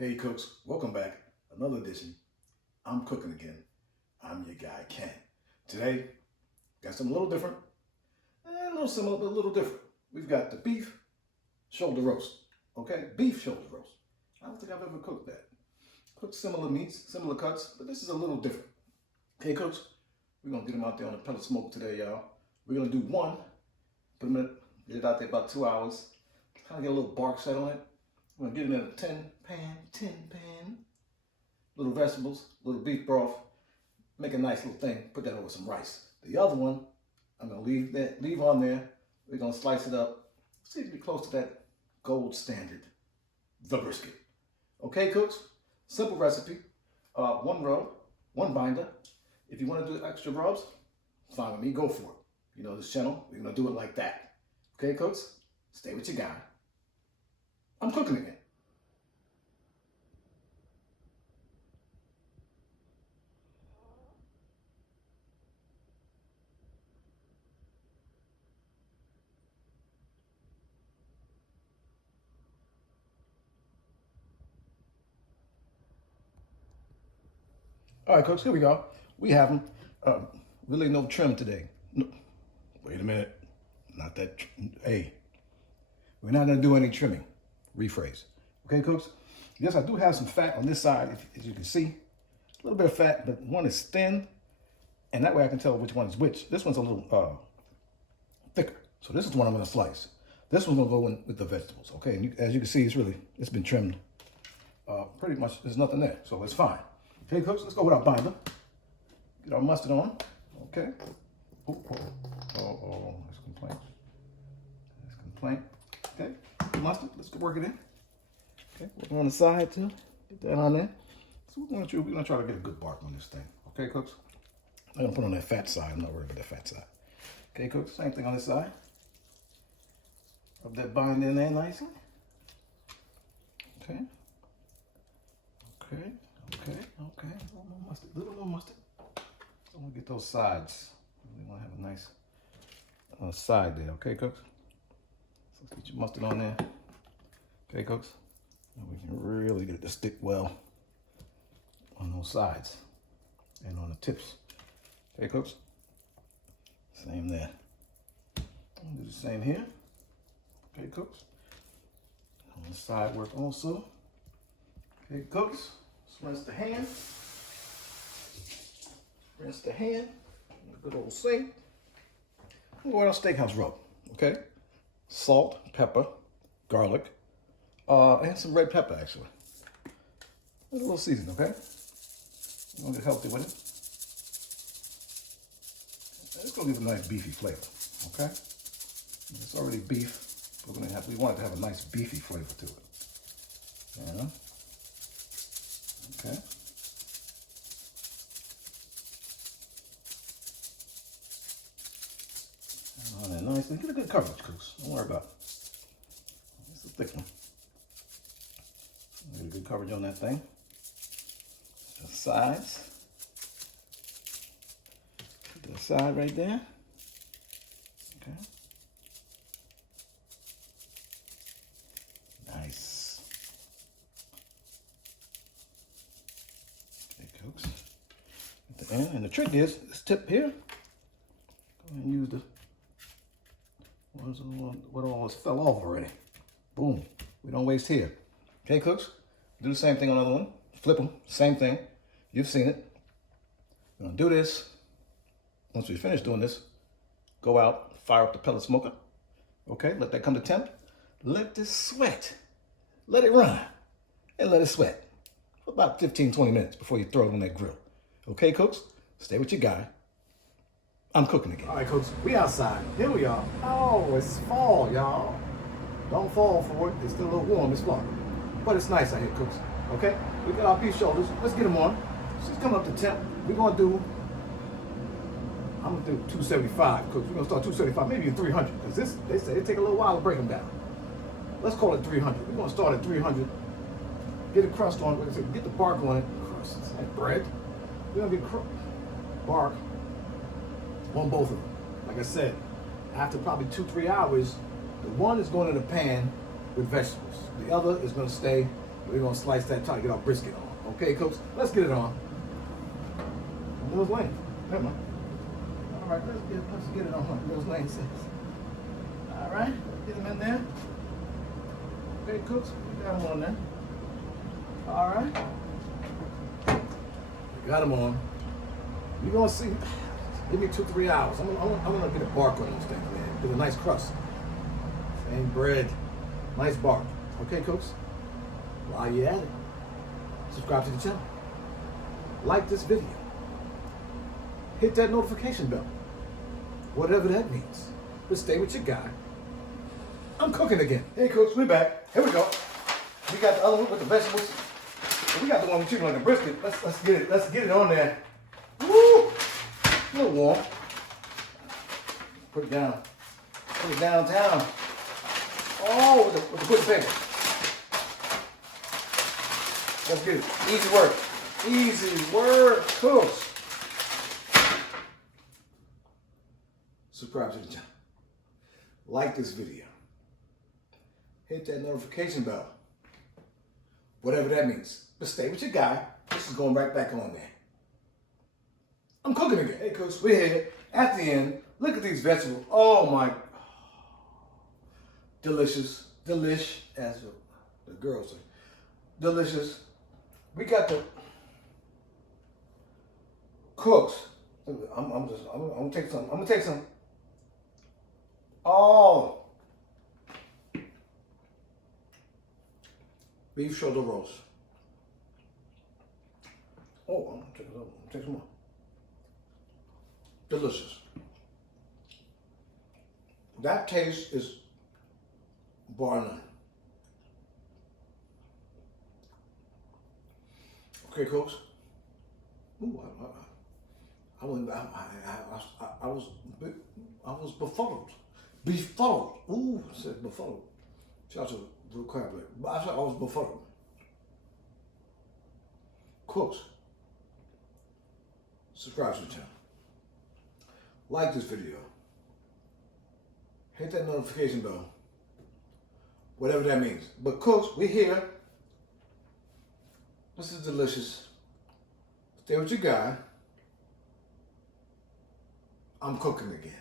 Hey cooks, welcome back. Another edition. I'm cooking again. I'm your guy Ken. Today, got something a little different, a little similar, but a little different. We've got the beef shoulder roast. Okay, beef shoulder roast. I don't think I've ever cooked that. Cooked similar meats, similar cuts, but this is a little different. Okay, cooks, we're gonna get them out there on the pellet smoke today, y'all. We're gonna do one, put them in, get it out there about 2 hours, kind of get a little bark set on it. We're gonna get it in a tin pan, little vegetables, little beef broth, make a nice little thing, put that over some rice. The other one, I'm gonna leave on there. We're gonna slice it up, see if we get close to that gold standard, the brisket. Okay, cooks, simple recipe, one rub, one binder. If you wanna do extra rubs, fine with me, go for it. You know this channel, we're gonna do it like that. Okay, cooks, stay with your guy. I'm cooking again. All right, cooks, here we go. We have them. Really no trim today. No, wait a minute. Not that. Hey, we're not gonna do any trimming. Rephrase. Okay, cooks? Yes, I do have some fat on this side, as you can see. A little bit of fat, but one is thin, and that way I can tell which one is which. This one's a little thicker, so this is the one I'm gonna slice. This one's gonna go in with the vegetables, okay? And as you can see, it's been trimmed. Pretty much, there's nothing there, so it's fine. Okay, cooks, let's go with our binder. Get our mustard on, okay? There's a complaint. There's a complaint. Okay, mustard, let's work it in. Okay, working on the side too. Get that on there. So we're gonna try to get a good bark on this thing. Okay, cooks? I'm gonna put on that fat side. I'm not worried about that fat side. Okay, cooks, same thing on this side. Rub that bind in there nicely. Okay. Okay. A little more mustard. So I'm gonna get those sides. We want to have a nice side there. Okay, cooks? So let's get your mustard on there. Okay, cooks? And we can really get it to stick well on those sides and on the tips. Okay, cooks? Same there. I'll do the same here. Okay, cooks? On the side work also. Okay, cooks? Let's rinse the hand. Rinse the hand. Good old sink. We're going on steakhouse rub. Okay? Salt, pepper, garlic, and some red pepper actually. A little seasoning, okay? We're gonna get healthy with it. It's gonna give a nice beefy flavor, okay? It's already beef. We want it to have a nice beefy flavor to it. Yeah. Okay. On there nicely. Get a good coverage, cooks. Don't worry about it. It's a thick one. Get a good coverage on that thing. The sides. The side right there. Okay. Nice. Okay, cooks. At the end, and the trick is this tip here. Go ahead and use the what almost fell off already. Boom. We don't waste here. Okay, cooks? Do the same thing on the other one. Flip them. Same thing. You've seen it. We're going to do this. Once we finish doing this, go out, fire up the pellet smoker. Okay, let that come to temp. Let this sweat. Let it run. And let it sweat for about 15, 20 minutes before you throw it on that grill. Okay, cooks? Stay with your guy. I'm cooking again. All right, cooks, we outside. Here we are. Oh, it's fall, y'all. Don't fall for it. It's still a little warm. It's fall. But it's nice out here, cooks. Okay? We got our beef shoulders. Let's get them on. She's coming up to temp. I'm going to do 275, cooks. We're going to start 275, maybe even 300. Because they say it take a little while to break them down. Let's call it 300. We're going to start at 300. Get a crust on it. Get the bark on it. Crust. It's like bread. We're going to get bark on both of them. Like I said, after probably 2-3 hours, the one is going in the pan with vegetables. The other is going to stay We're gonna slice that, try to get our brisket on. Okay, cooks, let's get it on. Mills Lane, never mind. All right, let's get it on what Mills Lane says. All right, get them in there. Okay, cooks, we got them on there. All right, we got them on. You're gonna see. Give me 2-3 hours. I'm gonna get a bark on those things, man. Get a nice crust. Same bread, nice bark. Okay, cooks. While you're at it, subscribe to the channel. Like this video. Hit that notification bell. Whatever that means. But stay with your guy. I'm cooking again. Hey, cooks, we back. Here we go. We got the other one with the vegetables. We got the one with chicken on the brisket. Let's get it. Let's get it on there. Woo! A little warm. Put it down. Put it downtown. Oh, with the good finger. Let's get it. Easy work. Easy work, cooks. Subscribe to the channel. Like this video. Hit that notification bell. Whatever that means. But stay with your guy. This is going right back on there. I'm cooking again. Hey, cooks, we're here at the end. Look at these vegetables. Oh my. Delicious. Delish, as the girls say. Delicious. We got the cooks. I'm gonna take some. I'm gonna take some. Oh. Beef shoulder roast. Oh, I'm gonna take some more. Delicious. That taste is bar none. Okay, cooks. Ooh, I was befuddled. Befuddled. Ooh, I said befuddled. Shout out to the crab leg. But I was befuddled. Cooks. Subscribe to the channel. Like this video. Hit that notification bell. Whatever that means. But cooks, we're here. This is delicious. Stay with your guy. I'm cooking again.